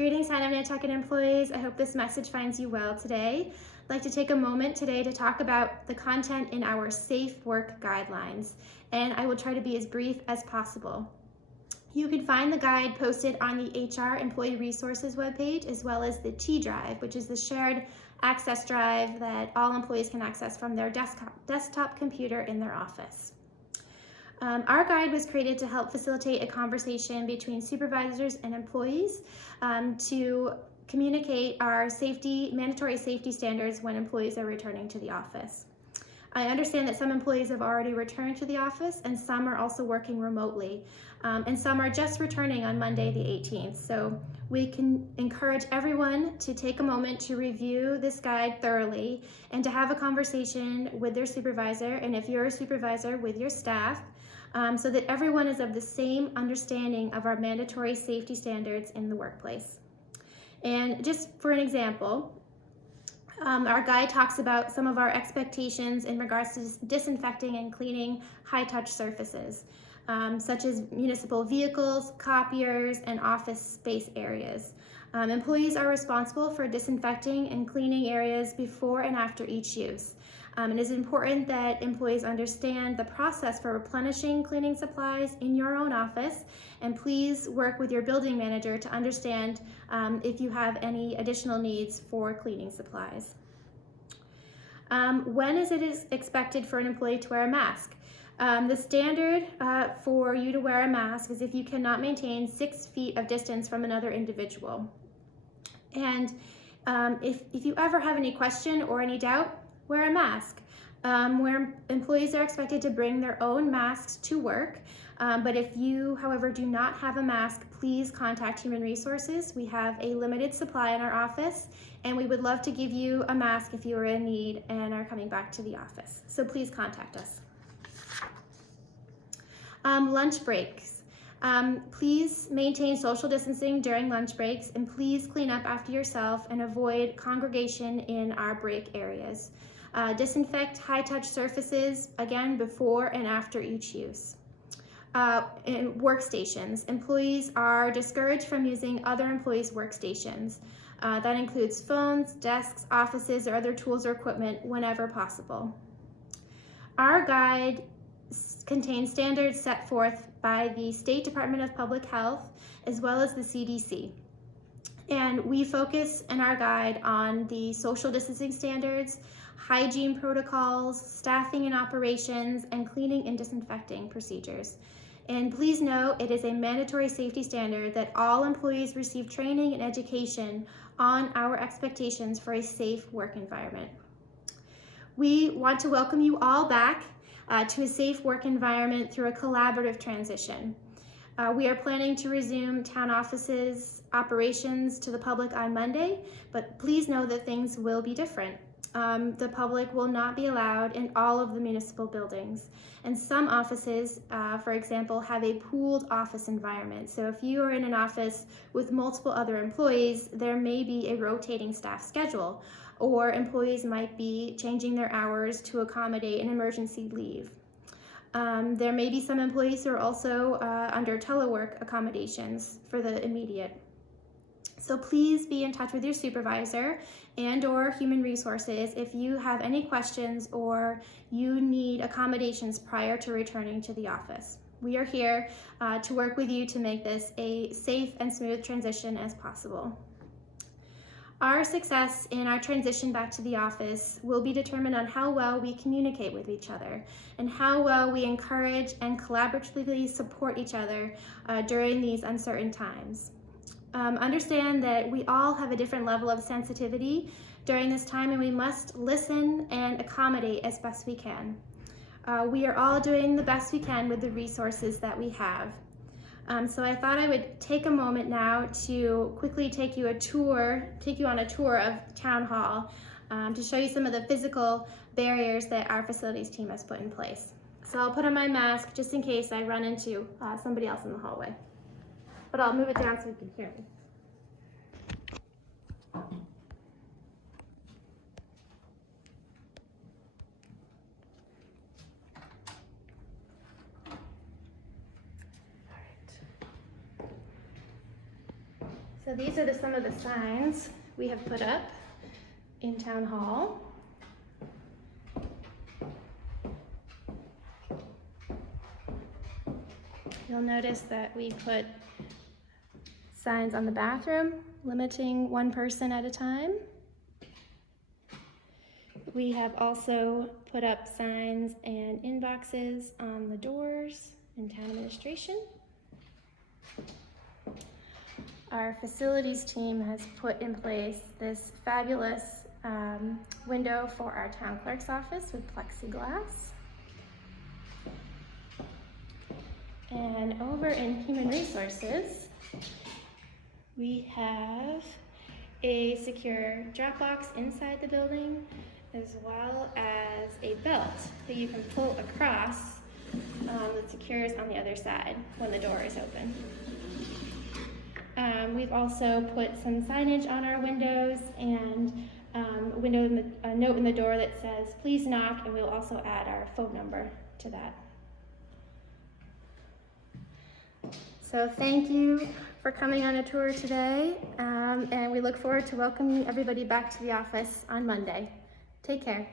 Greetings, Town of Nantucket employees. I hope this message finds you well today. I'd like to take a moment today to talk about the content in our safe work guidelines, and I will try to be as brief as possible. You can find the guide posted on the HR Employee Resources webpage, as well as the T Drive, which is the shared access drive that all employees can access from their desktop computer in their office. Our guide was created to help facilitate a conversation between supervisors and employees to communicate our mandatory safety standards when employees are returning to the office. I understand that some employees have already returned to the office and some are also working remotely, and some are just returning on Monday the 18th. So we can encourage everyone to take a moment to review this guide thoroughly and to have a conversation with their supervisor, and if you're a supervisor, with your staff, so that everyone is of the same understanding of our mandatory safety standards in the workplace. And just for an example, our guide talks about some of our expectations in regards to disinfecting and cleaning high-touch surfaces, such as municipal vehicles, copiers, and office space areas. Employees are responsible for disinfecting and cleaning areas before and after each use. It is important that employees understand the process for replenishing cleaning supplies in your own office, and please work with your building manager to understand if you have any additional needs for cleaning supplies. When is it expected for an employee to wear a mask? The standard for you to wear a mask is if you cannot maintain 6 feet of distance from another individual. And if you ever have any question or any doubt, wear a mask. Where employees are expected to bring their own masks to work, but if you, however, do not have a mask, please contact Human Resources. We have a limited supply in our office, and we would love to give you a mask if you are in need and are coming back to the office. So please contact us. Lunch breaks. Please maintain social distancing during lunch breaks, and please clean up after yourself and avoid congregation in our break areas. Disinfect high-touch surfaces, again, before and after each use. In workstations, employees are discouraged from using other employees' workstations. That includes phones, desks, offices, or other tools or equipment whenever possible. Our guide contains standards set forth by the State Department of Public Health as well as the CDC. And we focus in our guide on the social distancing standards, hygiene protocols, staffing and operations, and cleaning and disinfecting procedures. And please know it is a mandatory safety standard that all employees receive training and education on our expectations for a safe work environment. We want to welcome you all back to a safe work environment through a collaborative transition. We are planning to resume town offices operations to the public on Monday, but please know that things will be different. The public will not be allowed in all of the municipal buildings. And some offices, for example, have a pooled office environment. So if you are in an office with multiple other employees, there may be a rotating staff schedule, or employees might be changing their hours to accommodate an emergency leave. There may be some employees who are also under telework accommodations for the immediate. So please be in touch with your supervisor and/or Human Resources if you have any questions or you need accommodations prior to returning to the office. We are here to work with you to make this a safe and smooth transition as possible. Our success in our transition back to the office will be determined on how well we communicate with each other and how well we encourage and collaboratively support each other during these uncertain times. Understand that we all have a different level of sensitivity during this time, and we must listen and accommodate as best we can. We are all doing the best we can with the resources that we have. So I thought I would take a moment now to quickly take you on a tour of Town Hall to show you some of the physical barriers that our facilities team has put in place. So I'll put on my mask just in case I run into somebody else in the hallway. But I'll move it down so you can hear me. So these are some of the signs we have put up in Town Hall. You'll notice that we put signs on the bathroom, limiting one person at a time. We have also put up signs and inboxes on the doors in town administration. Our facilities team has put in place this fabulous window for our town clerk's office with plexiglass. And over in human resources, we have a secure drop box inside the building, as well as a belt that you can pull across that secures on the other side when the door is open. We've also put some signage on our windows and a note in the door that says, "Please knock," and we'll also add our phone number to that. So thank you for coming on a tour today, and we look forward to welcoming everybody back to the office on Monday. Take care.